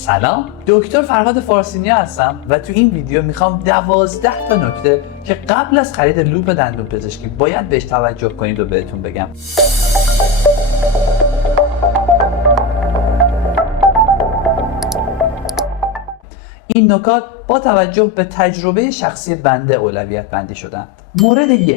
سلام، دکتر فرهاد فارسینی هستم و تو این ویدیو میخوام 12 تا نکته که قبل از خرید لوپ دندون پزشکی باید بهش توجه کنید و بهتون بگم. این نکات با توجه به تجربه شخصی بنده اولویت بندی شدن. مورد 1،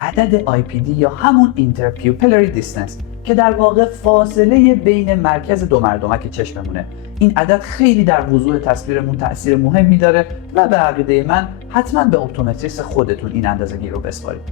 عدد IPD یا همون Interpupillary Distance که در واقع فاصله بین مرکز دو مردمک چشممونه. این عدد خیلی در وضوح تصویرمون تأثیر مهمی داره و به عقیده من حتما به اپتومتریست خودتون این اندازه‌گیری رو بسپارید.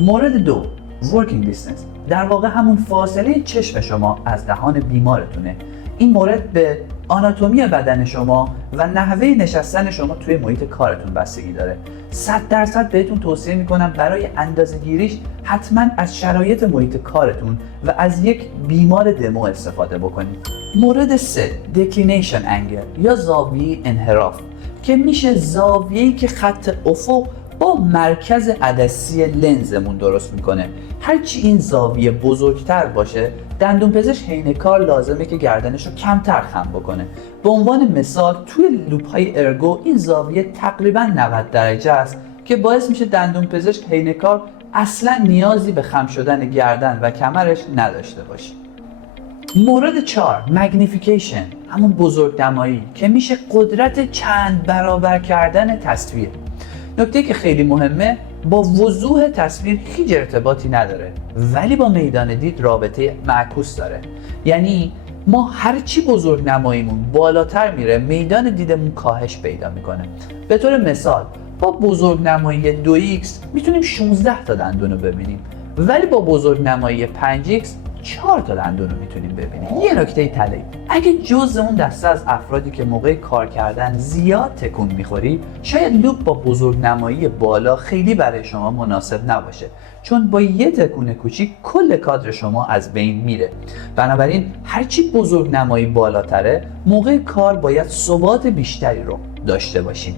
مورد 2، Working Distance در واقع همون فاصله چشم شما از دهان بیمارتونه. این مورد به آناتومی بدن شما و نحوه نشستن شما توی محیط کارتون بستگی داره. 100% بهتون توصیه میکنم برای اندازه‌گیریش حتما از شرایط محیط کارتون و از یک بیمار دمو استفاده بکنید. مورد 3، Declination Angle یا زاویه انحراف که میشه زاویه‌ای که خط افق با مرکز عدسی لنزمون درست میکنه. هرچی این زاویه بزرگتر باشه دندون پزشک حین کار لازمه که گردنش رو کمتر خم بکنه. به عنوان مثال توی لوپ های ارگو این زاویه تقریبا 90 درجه است که باعث میشه دندون پزشک حین کار اصلا نیازی به خم شدن گردن و کمرش نداشته باشه. مورد 4، Magnification همون بزرگنمایی که میشه قدرت چند برابر کردن تصویر. نکته که خیلی مهمه، با وضوح تصویر هیچ ارتباطی نداره ولی با میدان دید رابطه معکوس داره. یعنی ما هرچی بزرگ نماییمون بالاتر میره میدان دیدمون کاهش پیدا میکنه. به طور مثال با بزرگ نمایی 2x میتونیم 16 تا دندون رو ببینیم ولی با بزرگ نمایی 5x 4 تا دندون رو میتونیم ببینیم. یه نکته طلایی، اگه جزء اون دسته از افرادی که موقع کار کردن زیاد تکون میخوری شاید لوپ با بزرگ نمایی بالا خیلی برای شما مناسب نباشه چون با یه تکون کوچیک کل کادر شما از بین میره. بنابراین هرچی بزرگ نمایی بالاتره موقع کار باید ثبات بیشتری رو داشته باشیم.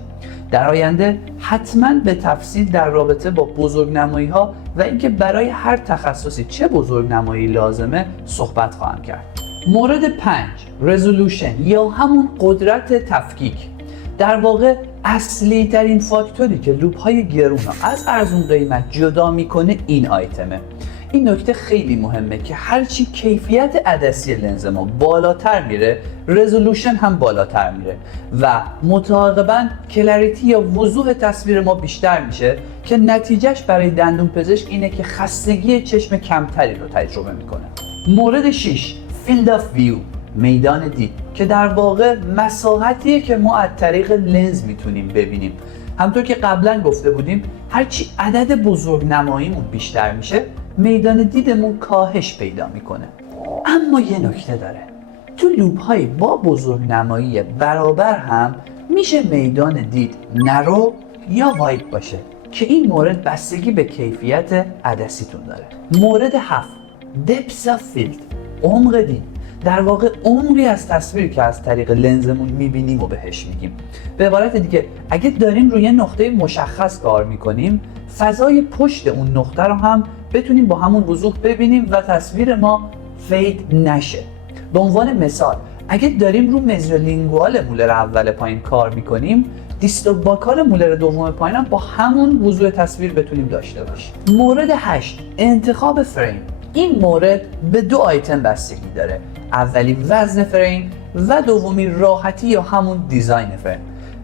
در آینده حتما به تفصیل در رابطه با بزرگنمایی ها و اینکه برای هر تخصصی چه بزرگنمایی لازمه صحبت خواهم کرد. مورد 5، Resolution یا همون قدرت تفکیک در واقع اصلی ترین فاکتوری که لوپ های گرون از ارزون قیمت جدا میکنه این آیتمه. این نکته خیلی مهمه که هرچی کیفیت عدسی لنز ما بالاتر میره رزولوشن هم بالاتر میره و متعاقباً کلاریتی یا وضوح تصویر ما بیشتر میشه که نتیجهش برای دندون پزشک اینه که خستگی چشم کمتری رو تجربه میکنه. مورد 6، Field of View میدان دید که در واقع مساحتیه که ما از طریق لنز میتونیم ببینیم. همطور که قبلا گفته بودیم هرچی عدد بزرگ نماییمون بیشتر میشه میدان دیدمون کاهش پیدا میکنه. اما یه نکته داره، تو لوپ های با بزرگ نمایی برابر هم میشه میدان دید نرو یا واید باشه که این مورد بستگی به کیفیت عدسیتون داره. مورد 7، Depth of Field عمق دید در واقع عمقی از تصویر که از طریق لنزمون میبینیم و بهش میگیم. به عبارت دیگه اگه داریم روی نقطه مشخص کار میکنیم فضای پشت اون نقطه رو هم بتونیم با همون وضوح ببینیم و تصویر ما فید نشه. به عنوان مثال اگه داریم رو مزیولینگوال مولر اول پایین کار میکنیم دیستوباکال مولر دوم پایین هم با همون وضوح تصویر بتونیم داشته باشیم. مورد 8، انتخاب فریم. این مورد به 2 آیتم بستگی داره، اولی وزن فریم و دومی راحتی یا همون دیزاین فریم.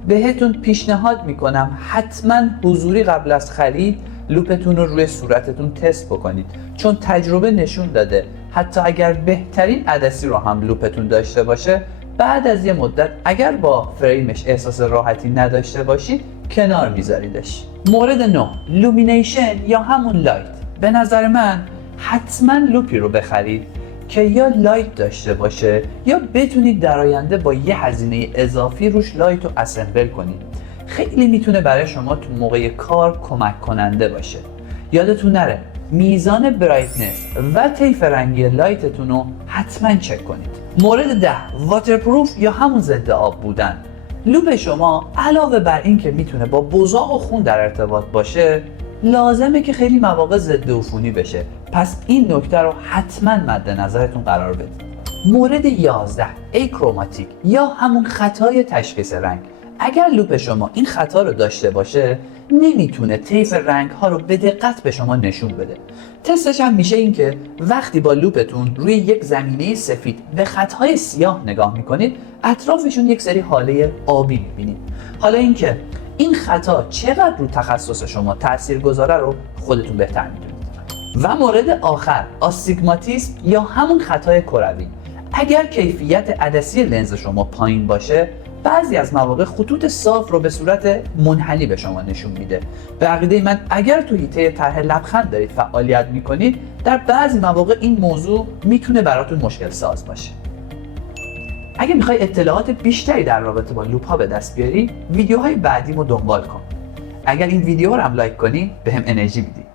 بهتون پیشنهاد میکنم حتما حضوری قبل از خرید لوپتون رو روی صورتتون تست بکنید چون تجربه نشون داده حتی اگر بهترین عدسی رو هم لوپتون داشته باشه بعد از یه مدت اگر با فریمش احساس راحتی نداشته باشید کنار میذاریدش. مورد 9، لومینیشن یا همون لایت. به نظر من حتما لوپی رو بخرید که یا لایت داشته باشه یا بتونید در آینده با یه هزینه اضافی روش لایت رو اسمبل کنید. خیلی میتونه برای شما تو موقع کار کمک کننده باشه. یادتون نره میزان برایتنس و طیف رنگی لایتتون رو حتما چک کنید. مورد 10، واترپروف یا همون ضد آب بودن. لوپ شما علاوه بر این که میتونه با بزاق و خون در ارتباط باشه لازمه که خیلی مواقع ضد عفونی بشه. پس این نکته رو حتما مد نظرتون قرار بدید. مورد 11 اکروماتیک یا همون خطای تشخیص رنگ. اگر لوپ شما این خطا رو داشته باشه نمیتونه طیف رنگ ها رو به دقت به شما نشون بده. تستش هم میشه این که وقتی با لوپتون روی یک زمینه سفید به خطهای سیاه نگاه میکنید اطرافشون یک سری هاله آبی میبینید. حالا اینکه این خطا چقدر رو تخصص شما تأثیر گذاره رو خودتون بهتر میدونید. و مورد آخر آستیگماتیسم یا همون خطای کروی. اگر کیفیت عدسی لنز شما پایین باشه بعضی از مواقع خطوط صاف رو به صورت منحلی به شما نشون میده. به عقیده من اگر تو حیطه طرح لبخند دارید فعالیت میکنید در بعضی مواقع این موضوع میتونه براتون مشکل ساز باشه. اگه میخوای اطلاعات بیشتری در رابطه با لوپ ها به دست بیاری ویدیوهای بعدیمو دنبال کن. اگر این ویدیو رو هم لایک کنی بهم انرژی میدی.